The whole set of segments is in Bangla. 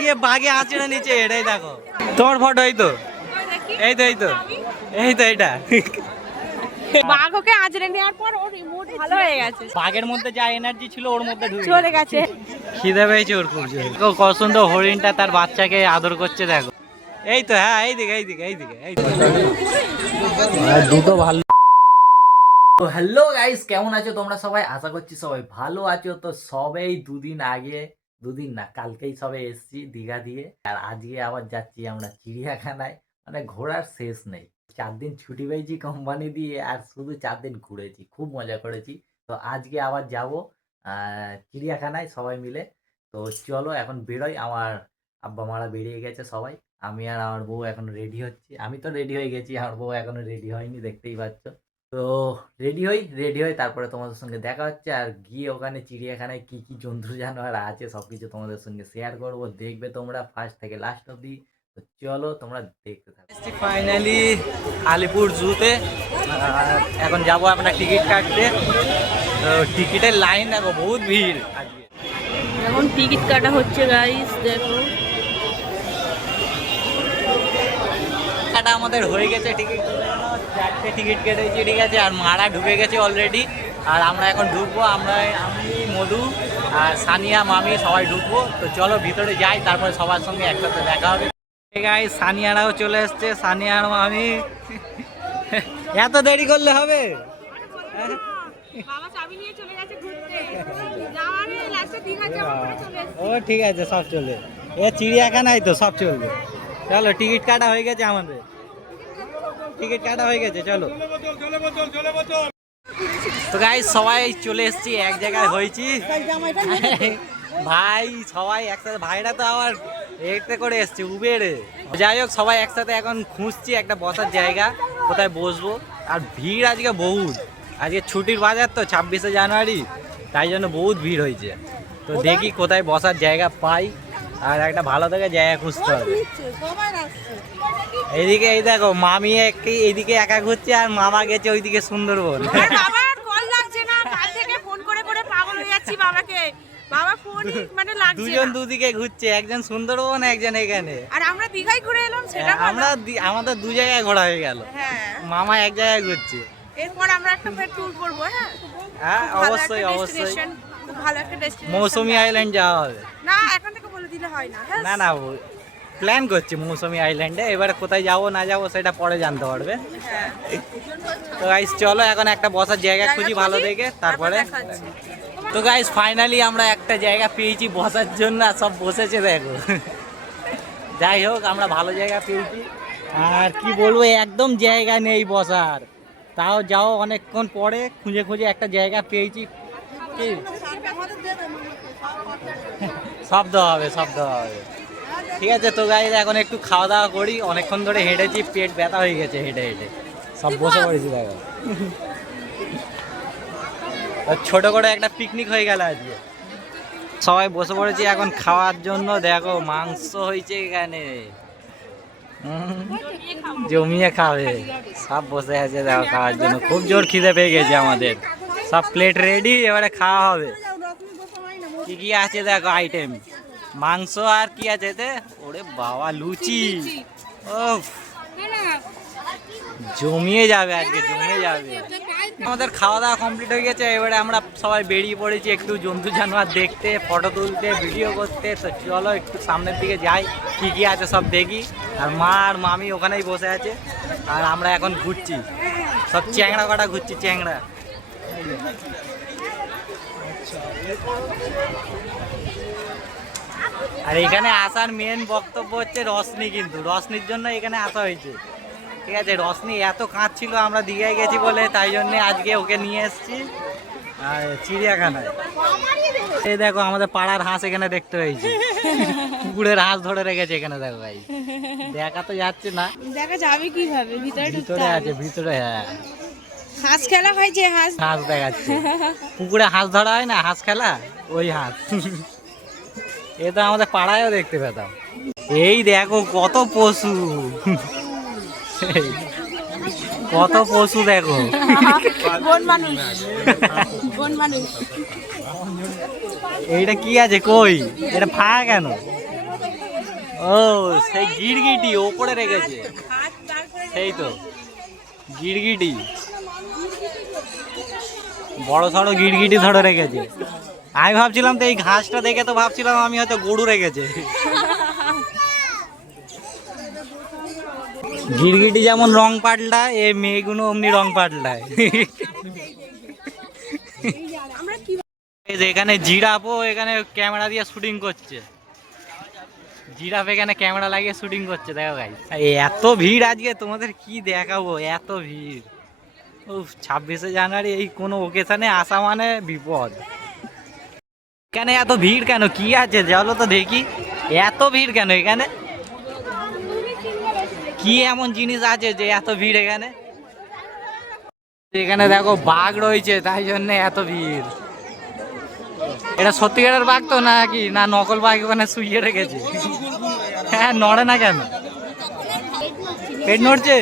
গিয়ে বাঘে আঁচড়ে নিচে এটাই দেখো তোমার ফটো। এই তো এই তো এই তো এই তো এইটা বাঘ ওকে আঁচড়ে নেওয়ার পর ওর মুড ভালো হয়ে গেছে। বাঘের মধ্যে যা এনার্জি ছিল ওর মধ্যে চলে গেছে। খিদে পেয়েছে ওর খুব জোরে। কত সুন্দর হরিণটা তার বাচ্চাকে আদর করছে দেখো। এই তো হ্যাঁ এইদিকে এইদিকে এইদিকে এই দুটো ভালো। তো হ্যালো গাইস, কেমন আছো তোমরা সবাই? আশা করছি সবাই ভালো আছো। তো সবাই দুদিন আগে, দুদিন না কালকেই সবে এসছি দীঘা দিয়ে, আর আজকে আবার যাচ্ছি আমরা চিড়িয়াখানায়। মানে ঘোরার শেষ নেই। 4 দিন ছুটি পেয়েছি কোম্পানি দিয়ে, আর শুধু 4 দিন ঘুরেছি, খুব মজা করেছি। তো আজকে আবার যাব চিড়িয়াখানায় সবাই মিলে। তো চলো এখন বেরোই। আমার আব্বা মারা বেরিয়ে গেছে সবাই, আমি আর আমার বউ এখন রেডি হচ্ছি। আমি তো রেডি হয়ে গেছি, আমার বউ এখনো রেডি হয়নি, দেখতেই পাচ্ছ। তো রেডি হই তারপরে তোমাদের সঙ্গে দেখা হচ্ছে। আর গিয়ে ওখানে চিড়িয়াখানায় কি কি জন্তু জানোয়ার আছে সবকিছু তোমাদের সঙ্গে শেয়ার করব, দেখবে তোমরা ফার্স্ট থেকে লাস্ট অবধি। তো চলো তোমরা দেখতে থাকো। ফাইনালি আলিপুর জুতে এখন যাব আমরা টিকিট কাটতে। তো টিকিটের লাইন দেখো, বহুত ভিড় আজকে। এখন টিকিট কাটা হচ্ছে গাইস, দেখো কাটা আমাদের হয়ে গেছে। টিকিট 4টে টিকিট কেটেছি, ঠিক আছে। আর মারা ঢুকে গেছে অলরেডি, আর আমরা এখন ঢুকবো। আমি মধু আর সানিয়া মামি সবাই ঢুকবো। তো চলো ভিতরে যাই, তারপরে সবার সঙ্গে একসাথে দেখা হবে। গাইস সানিয়ারাও চলে এসছে, সানিয়া আর মামি। এত দেরি করলে হবে? ও ঠিক আছে, সব চলবে। এ চিড়িয়াখানায় তো সব চলবে। চলো টিকিট কাটা হয়ে গেছে আমাদের, টিকিট কাটা হয়ে গেছে, চলো। তো গাইস সবাই চলে এসেছি, এক জায়গায় হয়েছি ভাই, সবাই একসাথে। ভাইরা তো আবার এতে করে এসছে উবেরে। যাই হোক সবাই একসাথে এখন খুঁজছি একটা বসার জায়গা, কোথায় বসবো। আর ভিড় আজকে বহুত, আজকে ছুটির বাজার তো 26শে জানুয়ারি, তাই জন্য বহুত ভিড় হয়েছে। তো দেখি কোথায় বসার জায়গা পাই, আর একটা ভালো থেকে জায়গা খুঁজতে হবে। এইদিকে এই দেখো মামি এইদিকে একা ঘুরছে, আর মামা গেছে ওইদিকে সুন্দরবন। দুজন দুদিকে ঘুরছে, একজন সুন্দরবন একজন এখানে, আর আমরা দীঘায় ঘুরে এলাম। সেটা আমাদের দু জায়গায় ঘোরা হয়ে গেল। মামা এক জায়গায় ঘুরছে। এরপর আমরা একটা ট্যুর করব। হ্যাঁ অবশ্যই অবশ্যই, ভালো একটা ডেস্টিনেশন মৌসুমী আইল্যান্ড যাওয়া হবে। না এখন থেকে বলে দিলে হয় না। না না প্ল্যান করছি মৌসুমী আইল্যান্ডে, এবারে কোথায় যাবো না যাবো সেটা পরে জানতে পারবে। তো গাইস চলো এখন একটা বসার জায়গা খুঁজি ভালো দেখে, তারপরে। তো গাইস ফাইনালি আমরা একটা জায়গা পেয়েছি বসার জন্য, সব বসেছে দেখো। যাই হোক আমরা ভালো জায়গা পেয়েছি, আর কি বলবো একদম জায়গা নেই বসার। তাও যাও অনেকক্ষণ পরে খুঁজে খুঁজে একটা জায়গা পেয়েছি। শব্দ হবে শব্দ হবে, ঠিক আছে। তো গাইস এখন একটু খাওয়া দাওয়া করি, অনেকক্ষণ ধরে হেঁটেছি, পেট ব্যথা হয়ে গেছে হেঁটে হেঁটে, সব বসে পড়েছি দেখো। ছোট করে একটা পিকনিক হয়ে গেল আজকে, সবাই বসে পড়েছি এখন খাওয়ার জন্য। দেখো মাংস হয়েছে এখানে, জমিয়ে খাবে, সব বসে আছে দেখো খাওয়ার জন্য। খুব জোর খিদে পেয়ে গেছে আমাদের, সব প্লেট রেডি, এবারে খাওয়া হবে। কি কি আছে দেখো আইটেম, মাংস আর কি আছে এতে, ওরে বাবা লুচি, ও জমিয়ে যাবে আজকে, জমে যাবে। আমাদের খাওয়া দাওয়া কমপ্লিট হয়ে গেছে, এবারে আমরা সবাই বেরিয়ে পড়েছি একটু জন্তু জানোয়ার দেখতে, ফটো তুলতে, ভিডিও করতে। তো চলো একটু সামনের দিকে যাই, কি কি আছে সব দেখি। আর মা আর মামি ওখানেই বসে আছে, আর আমরা এখন ঘুরছি, সব চ্যাংড়া কাটা ঘুরছি, চ্যাংড়া। আর এখানে আসার মেন বক্তব্য হচ্ছে রশনি, কিন্তু রশনির জন্য এখানে আসা হয়েছে, ঠিক আছে। রশনি এত কাঁদছিল আমরা দীঘায় গেছি বলে, তাই জন্যে আজকে ওকে নিয়ে এসেছি চিড়িয়াখানায়। এই দেখো আমাদের পাড়ার হাঁস এখানে দেখতে হয়েছে, পুকুরের হাঁস ধরে রেখেছে এখানে দেখো ভাই। দেখা তো যাচ্ছে না, দেখা যাবে কিভাবে, ভিতরে আছে ভিতরে। হ্যাঁ হাঁস খেলা হয়েছে, হাঁস দেখাচ্ছে, পুকুরে হাঁস ধরা হয় না, হাঁস খেলা, ওই হাঁস। এ তো আমাদের পাড়ায়ও দেখতে পেতাম। এই দেখো কত পশু, কত পশু দেখো। এইটা কি আছে কই, এটা ফাঁকা কেন? ও সেই গিরগিটি ওপরে রেখেছে, সেই তো গিরগিটি, বড় সড়ো গিরগিটি ধরে রেখেছে। আমি ভাবছিলাম তো এই ঘাসটা দেখে তো ভাবছিলাম আমি হয়তো গরু রেখেছে। গিরগিটি যেমন রং পাল্টায়, এই মেয়েগুলো অমনি রং পাল্টায়। এই যে এখানে জিরাফও এখানে ক্যামেরা দিয়ে শুটিং করছে, জিরাফ এখানে ক্যামেরা লাগিয়ে শুটিং করছে, দেখো গাইস। এত ভিড় আজকে তোমাদের কি দেখাবো, এত ভিড়। উফ, 26শে জানুয়ারি এই কোনো ওকেশনে আসা মানে বিপদ। এখানে এত ভিড় কেন, কি আছে চলো তো দেখি, এত ভিড় কেন এখানে, কি এমন জিনিস আছে যে এত ভিড় এখানে? এখানে দেখো বাঘ রয়েছে, তাই জন্য এত ভিড়। এটা সত্যিকারের বাঘ তো নাকি না নকল বাঘ ওখানে শুইয়ে রেখেছে? হ্যাঁ, নড়ে না কেন? পেট নড়ছে,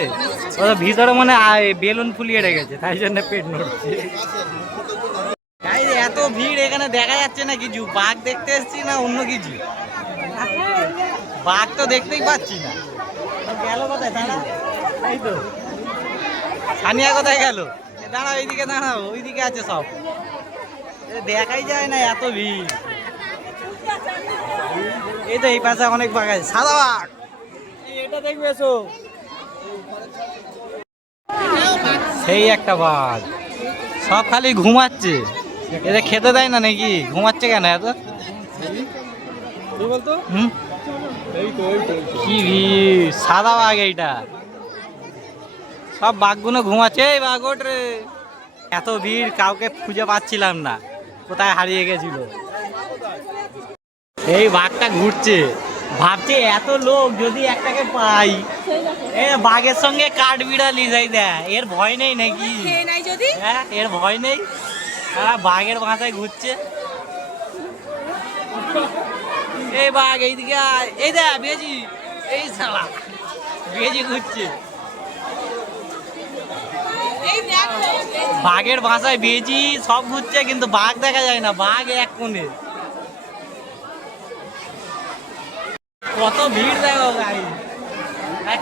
ও ভিতরে মনে বেলুন ফুলিয়ে রেখেছে, তাই জন্য পেট নড়ছে। এত ভিড় এখানে দেখা যাচ্ছে না কিছু, বাঘ দেখতে এসছি না অন্য কিছু? বাঘ তো দেখতেই পাচ্ছি না। গেল কোথায়? দাঁড়াও, এই তো সানিয়া কোথায় গেল? দাঁড়াও, এইদিকে দাঁড়াও, ওইদিকে আছে সব, দেখাই যায় না, এত ভিড়। এই তো এই পাশে অনেক বাঘ আছে, সাদা বাঘ, এটা দেখবে এসো। সেই একটা বাঘ, সব খালি ঘুমাচ্ছে, এদের খেতে দেয় না নাকি? ঘুমাচ্ছে কেন এত? কি ভিড়, সাদা বাঘ এইটা, সব বাঘগুলো ঘুমাচ্ছে। এই বাঘ ওঠ রে, এত ভিড় কাউকে খুঁজে পাচ্ছিলাম না, কোথায় হারিয়ে গেছিল। এই বাঘটা ঘুরছে, ভাবছে এত লোক যদি একটাকে পাই। এ বাঘের সঙ্গে কাঠ বিড়ালি যাই দেয়, এর ভয় নেই নাকি? হ্যাঁ, এর ভয় নেই, বাঘের মাথায় ঘুরছে। এই বাঘ এইদিকে, এই দেখ বেজি, এই শালা বেজি ঘুরছে, বাঘের বাসায় বেজি সব ঘুরছে, কিন্তু বাঘ দেখা যায় না, বাঘ এক কোণে। কত ভিড় দেখো গাই,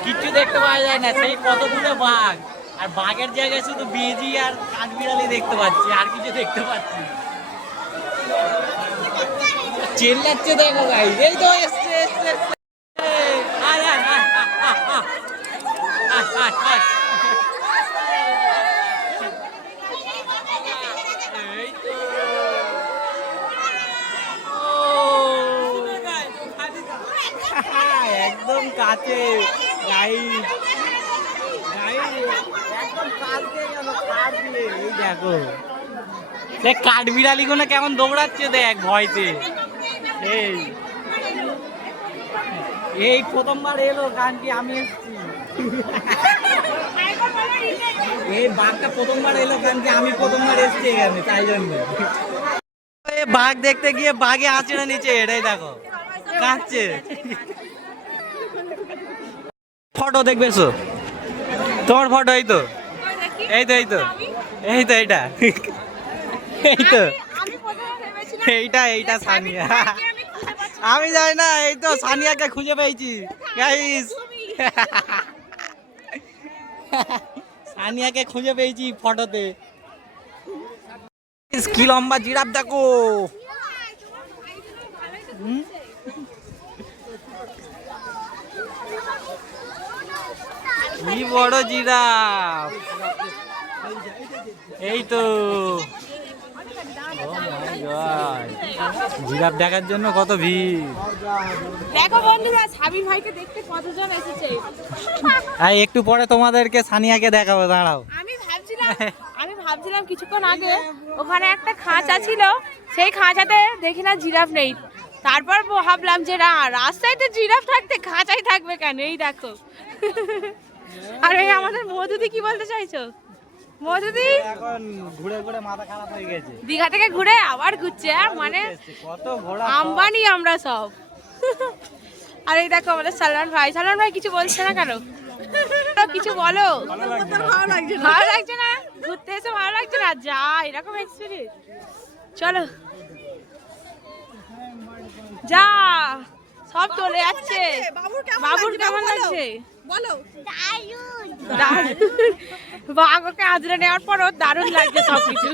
কিচ্ছু দেখতে পাওয়া যায় না, সেই কতগুলো বাঘ, আর বাঘের জায়গায় শুধু বেজি আর কাঠবিড়ালি দেখতে পাচ্ছি, আর কিছু দেখতে পাচ্ছি। চেল্লাচ্ছে দেখো গাই, এই তো এসছে এসছে, আয় আয় আয় আয় আয়, এই তো একদম কাছে গাইস, একদম কাছ দিয়ে গেল, কাঠ দিয়ে। এই দেখো দেখ কাঠ বিড়ালি গুলো কেমন দৌড়াচ্ছে দেখ ভয়তে। এই এই প্রথমবার এলো, কারণ কি আমি এসছি, এই বাঘটা প্রথমবার এলো, কারণ কি আমি প্রথমবার এসছি এখানে, তাই জন্য। বাঘ দেখতে গিয়ে বাঘে আঁচড়ে নিচে, এটাই দেখো কাঁদছে। ফটো দেখবে সো, তোমার ফটো, এই তো এই তো এই তো এই তো এইটা, এই তো এইটা এইটা সানিয়া, আমি জানি না, এই তো সানিয়াকে খুঁজে পেয়েছি গাইস, সানিয়াকে খুঁজে পেয়েছি ফটোতে। কি লম্বা জিরাফ দেখো, কি বড় জিরাফ, এই তো জিরাফ দেখার জন্য কত ভিড়। দেখো বন্ধুরা, সাবির ভাইকে দেখতে কতজন এসেছে। একটু পরে তোমাদেরকে সানিয়াকে দেখাবো, দাঁড়াও। আমি ভাবছিলাম কিছুক্ষণ আগে ওখানে একটা খাঁচা ছিল, সেই খাঁচাতে দেখি না জিরাফ নেই, তারপর ভাবলাম যে না, রাস্তায় তো জিরাফ থাকতে খাঁচাই থাকবে কেন? এই দেখো। আর এই আমাদের মধুদি, কি বলতে চাইছো মধুদি? এখন ঘুরে ঘুরে মাথা খারাপ হয়ে গেছে, দীঘা থেকে ঘুরে আবার ঘুরছে, মানে কত ঘোড়া আম্বানি আমরা সব। আর এই দেখো আমাদের সালমান ভাই, সালমান ভাই কিছু বলছে না কেন? কিছু বলো। ভালো লাগছে না? ঘুরতে এসে ভালো লাগছে না? যা এরকম এক্সপিরিয়েন্স, চলো যা সব চলে যাচ্ছে। বাবুর কেমন লাগছে বলো? বাঘ ওকে আঁচড়ে নেওয়ার পরও দারুণ লাগছে সবকিছু।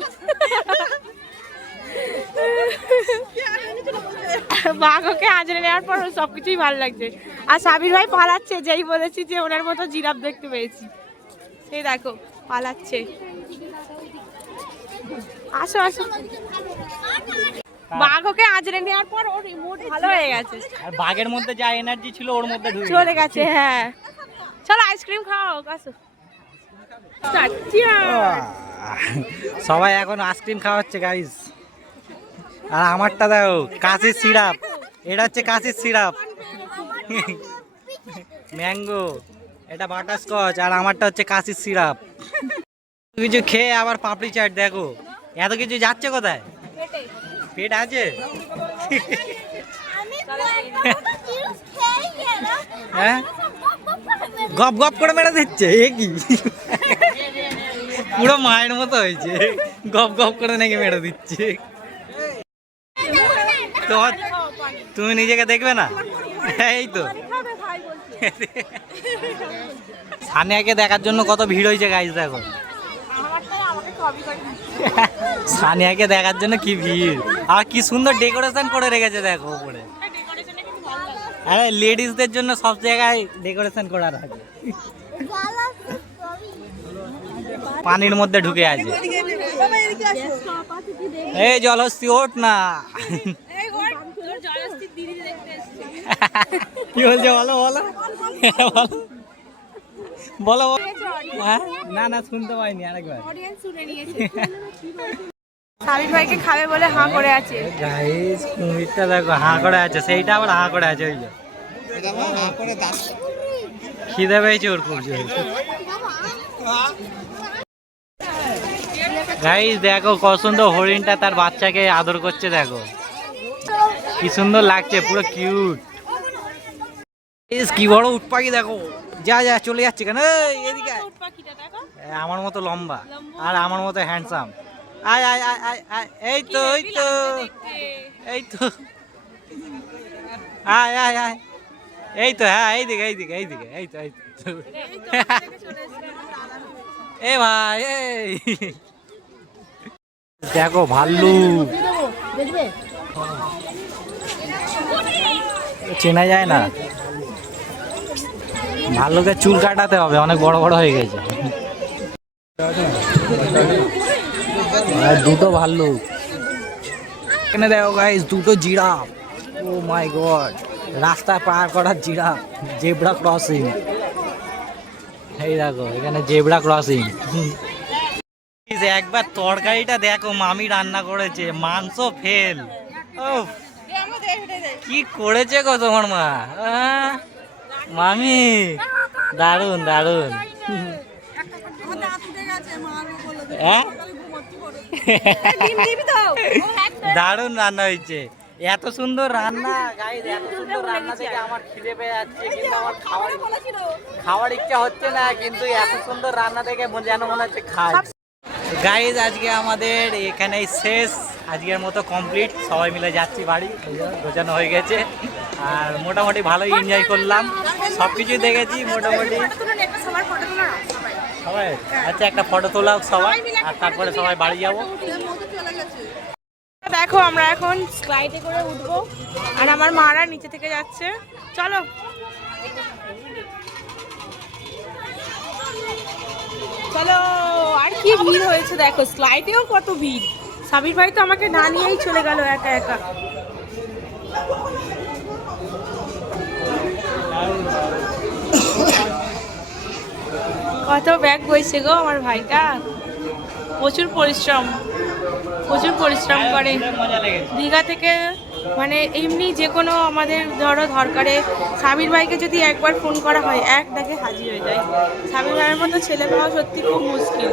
বাঘ ওকে আঁচড়ে নেওয়ার পরও সবকিছুই ভালো লাগছে। আর সাবির ভাই পালাচ্ছে, যেই বলেছি যে ওনার মতো জিরাফ দেখতে পেয়েছি, সেই দেখো পালাচ্ছে। আসো আসো। বাঘ ওকে আঁচড়ে নেওয়ার পর ওর মুড ভালো হয়ে গেছে। আর বাঘের মধ্যে যা এনার্জি ছিল ওর মধ্যে চলে গেছে। হ্যাঁ চলো আইসক্রিম খাও। আসো। সবাই এখন আইসক্রিম খাওয়াচ্ছে গাইস। আর আমারটা দেখো কাশির সিরাপ, এটা হচ্ছে কাশির সিরাপ। ম্যাঙ্গো, এটা বাটারস্কচ, আর আমারটা হচ্ছে কাশির সিরাপ। কিছু খেয়ে আবার পাপড়ি চাট। দেখো এত কিছু যাচ্ছে কোথায়? পেট আছে? হ্যাঁ গপ গপ করে মেরে দিচ্ছে। এ কি পুরো মায়ের মতো হয়েছে, গপ গপ করে নাকি মেরে দিচ্ছে। তো তুমি নিজেকে দেখবে না? এই তো সানিয়াকে দেখার জন্য কত ভিড় হয়েছে গাইস। দেখো সানিয়াকে দেখার জন্য কি ভিড়, আর কি সুন্দর ডেকোরেশন করে রেখেছে দেখো উপরে। আরে লেডিসদের জন্য সব জায়গায় ডেকোরেশন করা থাকে। পানির মধ্যে ঢুকে আছে। এই জলহস্তি ওঠ না। কি বলছে বলো বলো বলো বলো। না না শুনতে পাইনি, আরেকবার। সাবির ভাইকে খাবে বলে হাঁ করে আছে। গাইস কুমিরটা দেখো হাঁ করে আছে, সেইটা আবার হাঁ করে আছে। ওই যে খিদে পেয়েছে ওর খুব জোরে। গাইস দেখো কত সুন্দর হরিণটা তার বাচ্চাকে আদর করছে। দেখো কি সুন্দর লাগছে, পুরো কিউট। কি বড় উট পাখি দেখো, যা যা চলে যাচ্ছে কেন? এদিকে আমার মতো লম্বা আর আমার মতো হ্যান্ডসাম। আয় আয় আয় আয় আয়। এই তো এই তো এই তো আয় আয় আয়। এই তো হ্যাঁ এইদিকে এইদিকে এইদিকে এই তো এই তো। এ ভাই এই দেখো ভাল্লুক, চেনা যায় না। ভাল্লুকের চুল কাটাতে হবে, অনেক বড় বড় হয়ে গেছে। দুটো ভাল্লুক এখানে দেখো গাইস, দুটো জিরাফ। ও মাই গড, রাস্তা পার করার জিরাফ, জেব্রা ক্রসিং। এই দেখো এখানে জেব্রা ক্রসিং। একবার তরকারিটা দেখো মামি রান্না করেছে, মাংস ফেল। ও কি করেছে গো তোমার মা, মামি দারুন দারুন। দারুন রান্না হয়েছে, এত সুন্দর রান্না গাইস, এত সুন্দর রান্না থেকে আমার খিদে পেয়ে যাচ্ছে, কিন্তু আমার খাওয়ার ইচ্ছা হচ্ছে না, কিন্তু এত সুন্দর রান্না দেখে যেন মনে হচ্ছে খাই। গাইস আজকে আমাদের এখানেই শেষ, আজকের মতো কমপ্লিট। সবাই মিলে যাচ্ছি বাড়ি, গোছানো হয়ে গেছে। আর মোটামুটি ভালোই এনজয় করলাম, সব কিছুই দেখেছি মোটামুটি সবাই। আচ্ছা একটা ফটো তোলা সবাই, আর তারপরে সবাই বাড়ি যাবো। দেখো আমরা এখন ফ্লাইটে করে উঠবো, আর আমার মারা নিচে থেকে যাচ্ছে। চলো চলো। আর কি ভিড় হয়েছে দেখো, ফ্লাইটেও কত ভিড়। সাবির ভাই তো আমাকে না নিয়েই চলে গেল একা একা। কত ব্যাগ বইছে গো আমার ভাইটা, প্রচুর পরিশ্রম করে। দীঘা থেকে মানে এমনি যে কোনো আমাদের ধরো দরকারে সাবির ভাইকে যদি একবার ফোন করা হয়, এক ডাকে হাজির হয়ে যায়। সাবির ভাইয়ের মতো ছেলে পাওয়া সত্যি খুব মুশকিল।